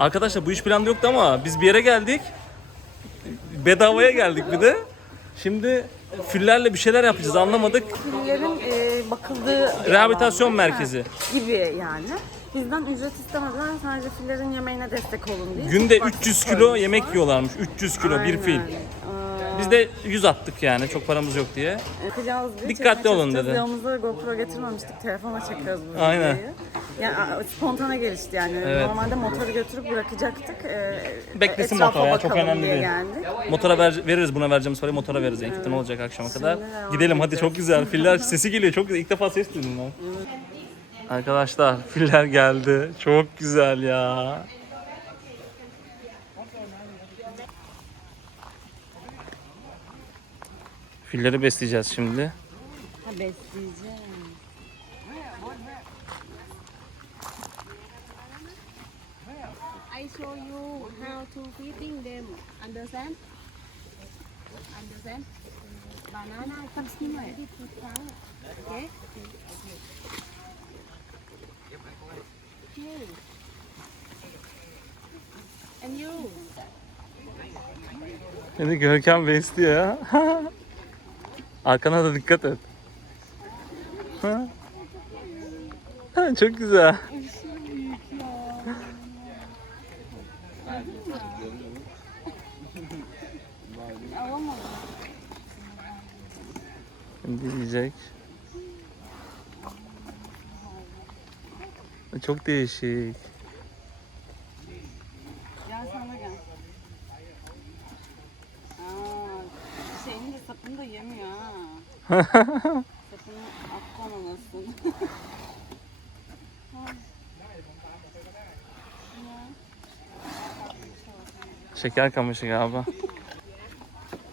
Arkadaşlar bu iş planda yoktu ama biz bir yere geldik. Bedavaya geldik bir de. Şimdi fillerle bir şeyler yapacağız, anlamadık. Fillerin bakıldığı Rehabilitasyon alan, merkezi. gibi yani. Bizden ücret istemediler, sadece fillerin yemeğine destek olun diye. Günde Bak, 300 kilo yemek yiyorlarmış. 300 kilo bir fil. Biz de 100 attık yani, çok paramız yok diye. Yapacağız diye Dikkatli çekmeye olun çalışacağız. dedi. Yanımızda GoPro getirmemiştik, telefona çekiyoruz bu Aynen. videoyu. Yani spontane gelişti yani. Evet. Normalde motoru götürüp bırakacaktık. Beklesin Etrafa motor ya, çok bakalım önemli diye değil. geldik. Motora veririz, buna vereceğimiz parayı motora veririz. En kötü ne olacak akşama kadar. devam Gidelim hadi, edeceğiz. çok güzel. Filler sesi geliyor. Çok güzel. İlk defa ses duydum ben. Arkadaşlar filler geldi. Çok güzel ya. Filleri besleyeceğiz şimdi. Ha, besleyeceğim. I show you how to feeding them. Understand? Understand? Banana consumer. Okay? You. And you. Beni Görkem besliyor ya. Arkana da dikkat et. Ha? Ha, çok güzel. Şimdi yiyecek. Çok değişik. Gel sana gel. Şeyin de sapını da yemiyor ha. Sapını attan anasın. Şeker kamışı galiba.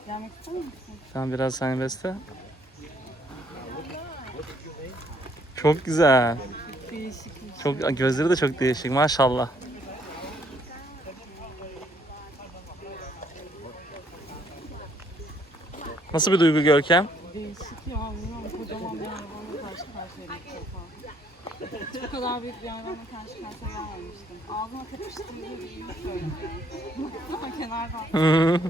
Gelmek ister misin? Sen biraz seni besle. Çok güzel. Değişik. Çok, gözleri de çok değişik maşallah. Nasıl bir duygu Görkem? Değişik ya. Bilmiyorum, kocaman bir hayvanla karşı karşıya ilk defa. Hiç bu kadar büyük bir hayvanla karşı karşıya gelmemiştim. Ağzıma tepiştirdiği bir büyük söyledi. Baksana kenardan.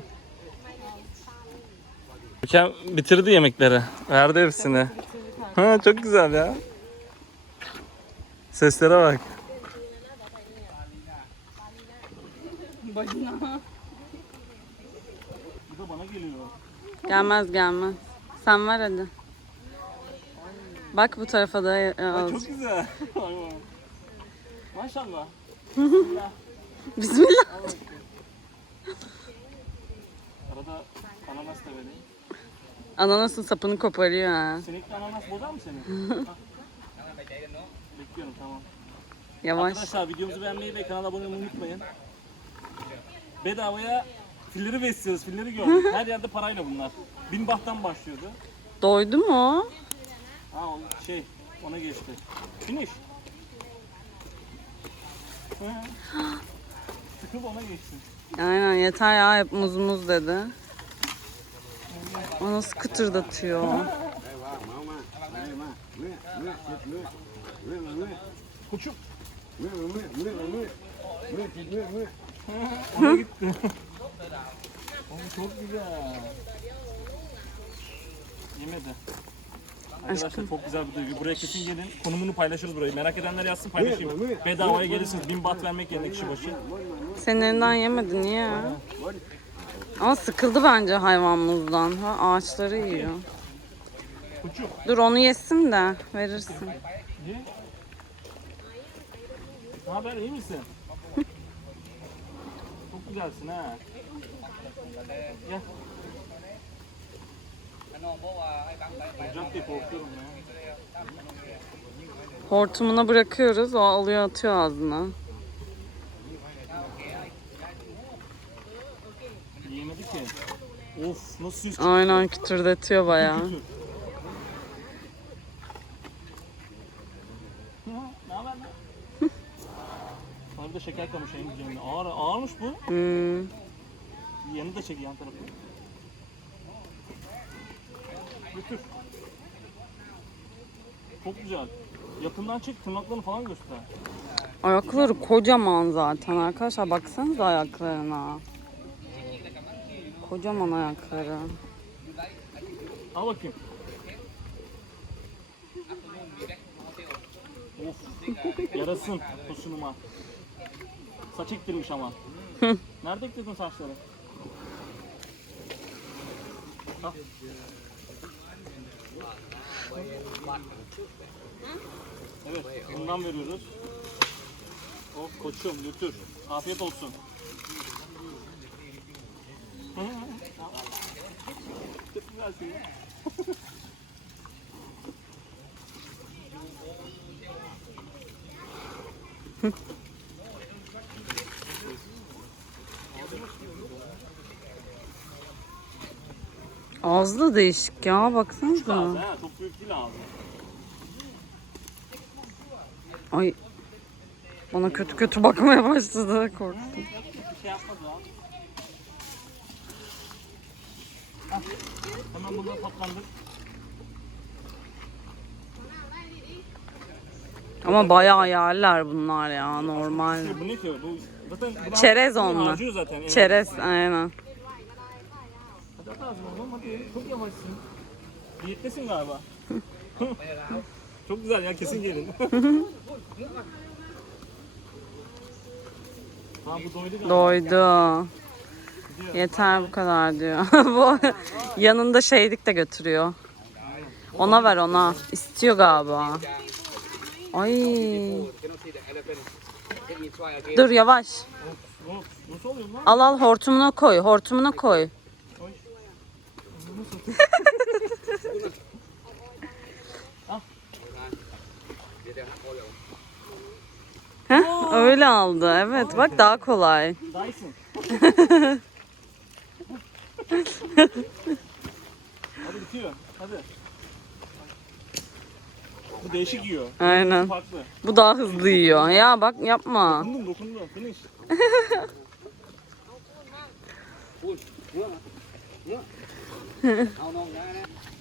Görkem bitirdi yemekleri. Verdi hepsini. Ha, çok güzel ya. Seslere bak. Bacına. Bu da bana geliyor. Gelmez gelmez. Sen ver hadi. Bak bu tarafa da Çok güzel. Maşallah. Bismillah. Arada ananas da vereyim. Ananasın sapını koparıyor ha. Sinekli ananas bozar mı seni? Bekliyorum, tamam. Yavaş. Arkadaşlar videomuzu beğenmeyi ve kanala abone olmayı unutmayın. Bedavaya filleri besliyoruz, filleri gördük. Her yerde parayla bunlar. 1000 bahttan başlıyordu. Doydu mu? Ha o şey, ona geçti. Finish. Sıkıp ona geçsin. Aynen, yeter ya, hep muz muz dedi. O nasıl kıtırdatıyor. Koçum. Ona gitti. Oğlum çok güzel. Yemedi. Arkadaşlar çok güzel bir duygu. Buraya kesin gelin. Konumunu paylaşırız burayı. Merak edenler yazsın, paylaşayım. Bedavaya gelirsiniz. 1000 baht vermek yerine kişi başı. Senin elinden yemedi, niye? Ama sıkıldı bence hayvan muzdan. Ha, ağaçları yiyor. Koçum. Dur onu yesin de verirsin. Ne? Ne haber, iyi misin? Çok güzelsin ha. Gel. Olacak diye korkuyorum ya. Hortumuna bırakıyoruz, o alıyor atıyor ağzına. Yiyemedi ki. Of, nasıl yüz Aynen, kütürdetiyor bayağı. kütür. Ne haber lan? Sarıda şeker kamışı en güzelinde. Ağırmış bu. Yanı da çek, yan tarafı. Götür. Çok güzel. Yakından çek, tırnaklarını falan göster. Ayakları kocaman zaten arkadaşlar. Baksanıza ayaklarına. Kocaman ayakları. Al bakayım. Of. Yarasın tosunuma. Saç ektirmiş ama. Nerede ektirdin saçları? Al. Evet, bundan veriyoruz. Oh koçum götür. Afiyet olsun. Çok güzelsin ya. Ağzı da değişik ya, Ağzı baksanıza. ha, çok büyük değil ağzı. Ay. Bana kötü kötü bakmaya başladı, korktum. Bir şey yapmadı abi. Hah, hemen bunları toplandık. Ama bayağı yerler bunlar ya, normal. Bu ne ki? Bu zaten Çerez bunu onlar. harcıyor zaten. Çerez, aynen. Hadi at ağzına oğlum hadi. Çok yavaşsın. Diyettesin galiba. Çok güzel ya, kesin gelin. Ha bu doydu galiba. Doydu. Yeter bu kadar diyor. Bu yanında şeylik de götürüyor. Ona ver ona. İstiyor galiba. Ay. Dur yavaş. Of, nasıl oluyor lan? Al al, hortumuna koy. Hortumuna koy. Heh, öyle aldı. Evet bak, daha kolay. Dyson. Hadi bitiyor. Hadi. Bu değişik yiyor. Aynen. Farklı. Bu daha hızlı yiyor. Ya bak, yapma. Dokundum. Finish.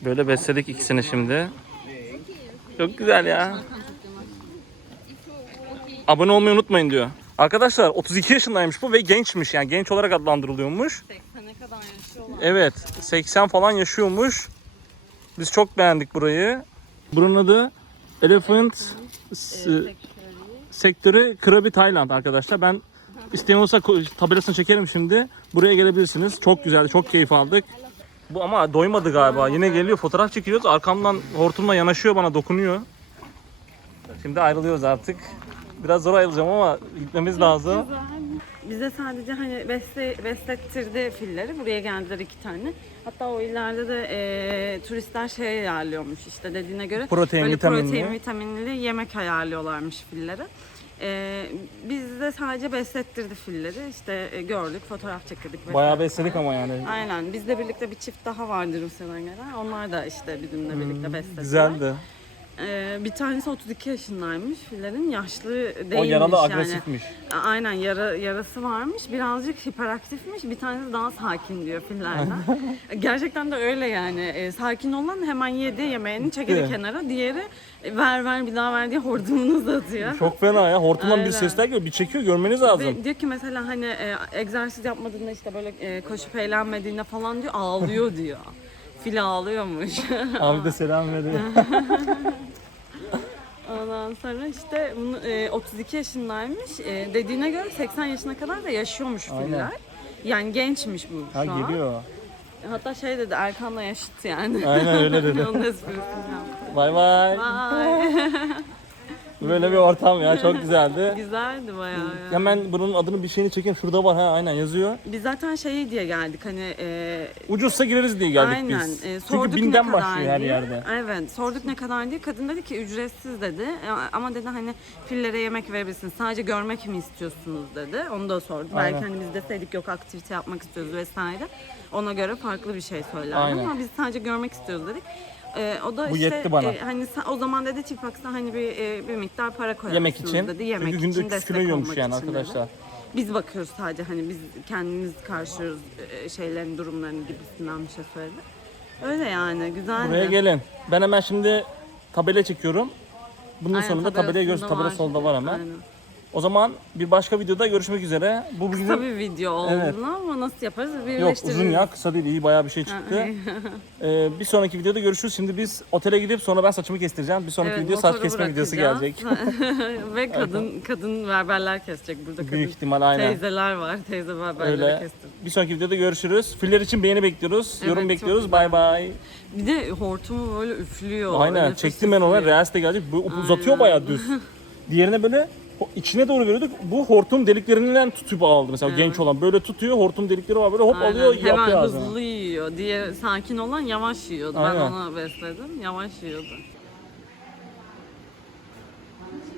Böyle besledik ikisini şimdi. Çok güzel ya. Abone olmayı unutmayın diyor. Arkadaşlar 32 yaşındaymış bu ve gençmiş, yani genç olarak adlandırılıyormuş. 80'e kadar yaşıyorlar. Evet, 80 falan yaşıyormuş. Biz çok beğendik burayı. Buranın adı Elephant Sektörü Krabi Tayland arkadaşlar. Ben isteyen olursa tabelasını çekerim şimdi. Buraya gelebilirsiniz. Çok güzeldi, çok keyif aldık. Bu ama doymadı galiba. Yine geliyor, fotoğraf çekiyoruz. Arkamdan hortumla yanaşıyor, bana dokunuyor. Şimdi ayrılıyoruz artık. Biraz zor ayrılacağım ama gitmemiz lazım. Bize sadece hani beslettirdi filleri. Buraya geldiler 2 tane. Hatta o ileride de turistler şey ayarlıyormuş işte, dediğine göre. Protein, böyle vitaminli. protein, vitaminli yemek ayarlıyorlarmış filleri. Biz de sadece beslettirdi filleri. İşte gördük, fotoğraf çektirdik. Bayağı besledik ama yani. Aynen. Bizle birlikte bir çift daha vardı Rusya'dan gelen. Onlar da işte bizimle birlikte beslediler. Güzeldi. Bir tanesi 32 yaşındaymış. Fillerin yaşlı değilmiş O yaralı yani. agresifmiş. Aynen, yarası varmış. Birazcık hiperaktifmiş. Bir tanesi daha sakin diyor fillerden. Gerçekten de öyle yani. Sakin olan hemen yedi yemeğini, çekildi Evet. kenara. Diğeri ver bir daha ver diye hortumunu uzatıyor. Çok fena ya. Hortumdan bir Aynen. sesler geliyor. Bir çekiyor, görmeniz lazım. Ve diyor ki mesela hani egzersiz yapmadığında, işte böyle koşup eğlenmediğinde falan diyor, ağlıyor diyor. Fil ağlıyormuş. Abi de selam veriyor. Ondan sonra işte bunu, 32 yaşındaymış. Dediğine göre 80 yaşına kadar da yaşıyormuş Aynen. filler. Yani gençmiş bu şu Ha an. geliyor. Hatta şey dedi, Erkan'la yaşıt yani. Aynen öyle dedi. Onun esprisini yaptı. Bay bay. Ay, Böyle bir ortam ya, çok güzeldi. güzeldi bayağı ya. Hemen bunun adını, bir şeyini çekeyim. Şurada var, ha aynen yazıyor. Biz zaten şey diye geldik hani Ucuzsa gireriz diye geldik aynen, biz. sorduk Çünkü ne binden kadar başlıyor her diye. yerde. Evet, sorduk ne kadar diye. Kadın dedi ki ücretsiz dedi. Ama dedi hani fillere yemek verebilirsiniz. Sadece görmek mi istiyorsunuz dedi. Onu da sordu. Aynen. Belki hani biz deseydik yok, aktivite yapmak istiyoruz vesaire. Ona göre farklı bir şey söylerdi. Aynen. Ama biz sadece görmek istiyoruz dedik. O da Bu işte yetti bana. hani o zaman dedi Tifax'a hani bir miktar para koyarsınız Yemek için. dedi. Yemek Çünkü günde için 3 destek kilo yiyormuş olmak yani için dedi. arkadaşlar. Biz bakıyoruz sadece, hani biz kendimiz karşılıyoruz şeylerin, durumlarını gibisinden bir şey söyledi. Öyle yani, güzeldi. Buraya gelin. Ben hemen şimdi tabela çekiyorum. Bunun Aynen, sonunda tabelaya göz, tabelasında tabela var. solda var hemen. Aynen. O zaman bir başka videoda görüşmek üzere. Bu Kısa bizim... bir video oldu Evet. ama nasıl yaparız? Yok Birleştiririz. uzun ya, kısa değil, iyi bayağı bir şey çıktı. Bir sonraki videoda görüşürüz. Şimdi biz otele gidip sonra ben saçımı kestireceğim. Bir sonraki Evet, video saç motoru kesme videosu bırakacağız. gelecek. Ve kadın berberler kesecek burada. Büyük ihtimal aynen. Teyzeler var. Teyze berberleri Öyle. kestir. Bir sonraki videoda görüşürüz. Filler için beğeni bekliyoruz. Evet, Yorum çok bekliyoruz. güzel. Bay bay. Bir de hortumu böyle üflüyor. Aynen. Nefes Çektim ben ona. üflüyor. Reels de gelecek. Bu uzatıyor bayağı düz. Diğerine böyle içine doğru veriyorduk. Bu hortum deliklerinden tutup aldı. Mesela genç olan böyle tutuyor. Hortum delikleri var böyle hop Aynen. alıyor Hemen yapıyor ağzına. hızlı yiyor. Diye sakin olan yavaş yiyordu. Ben Aynen. onu besledim. Yavaş yiyordu.